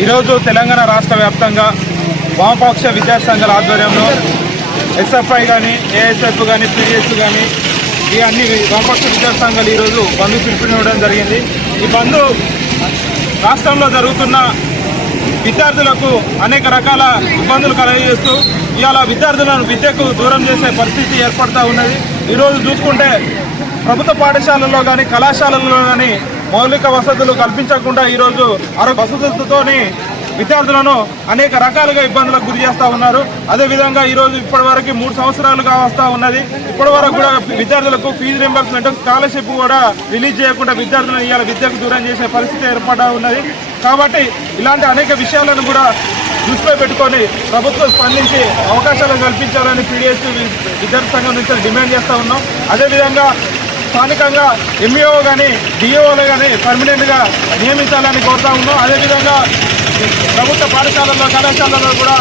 ఈరోజు తెలంగాణ రాష్ట్ర వ్యాప్తంగా వామపక్ష విద్యార్థి సంఘాల ఆధ్వర్యంలో ఎస్ఎఫ్ఐ కానీ, ఏఎస్ఎఫ్ కానీ, పీడిఎస్ కానీ ఈ అన్ని వామపక్ష విద్యార్థి సంఘాలు ఈరోజు బంద్ పిలుపునివ్వడం జరిగింది. ఈ బంద్ రాష్ట్రంలో జరుగుతున్న విద్యార్థులకు అనేక రకాల ఇబ్బందులు కలుగజేస్తూ ఇవాళ విద్యార్థులను విద్యకు దూరం చేసే పరిస్థితి ఏర్పడుతూ ఉన్నది. ఈరోజు చూసుకుంటే ప్రభుత్వ పాఠశాలల్లో కానీ, కళాశాలల్లో కానీ మౌలిక వసతులు కల్పించకుండా ఈరోజు ఆరోగ్య వసతులతోని విద్యార్థులను అనేక రకాలుగా ఇబ్బందులకు గురి చేస్తూ ఉన్నారు. అదేవిధంగా ఈరోజు ఇప్పటివరకు 3 సంవత్సరాలుగా వస్తూ ఉన్నది. ఇప్పటివరకు కూడా విద్యార్థులకు ఫీజు రింబర్స్మెంట్, స్కాలర్షిప్ కూడా రిలీజ్ చేయకుండా విద్యార్థులను ఇవాళ విద్యకు దూరం చేసే పరిస్థితి ఏర్పడా ఉన్నది. కాబట్టి ఇలాంటి అనేక విషయాలను కూడా దృష్టిలో పెట్టుకొని ప్రభుత్వం స్పందించి అవకాశాలు కల్పించాలని పీడిఎస్ విద్యార్థి సంఘం నుంచి డిమాండ్ చేస్తూ ఉన్నాం. అదేవిధంగా స్థానికంగా ఎంఈఓ కానీ, డిఓలు కానీ పర్మనెంట్గా నియమించాలని కోరుతా ఉన్నాం. అదేవిధంగా ప్రభుత్వ పాఠశాలల్లో, కళాశాలల్లో కూడా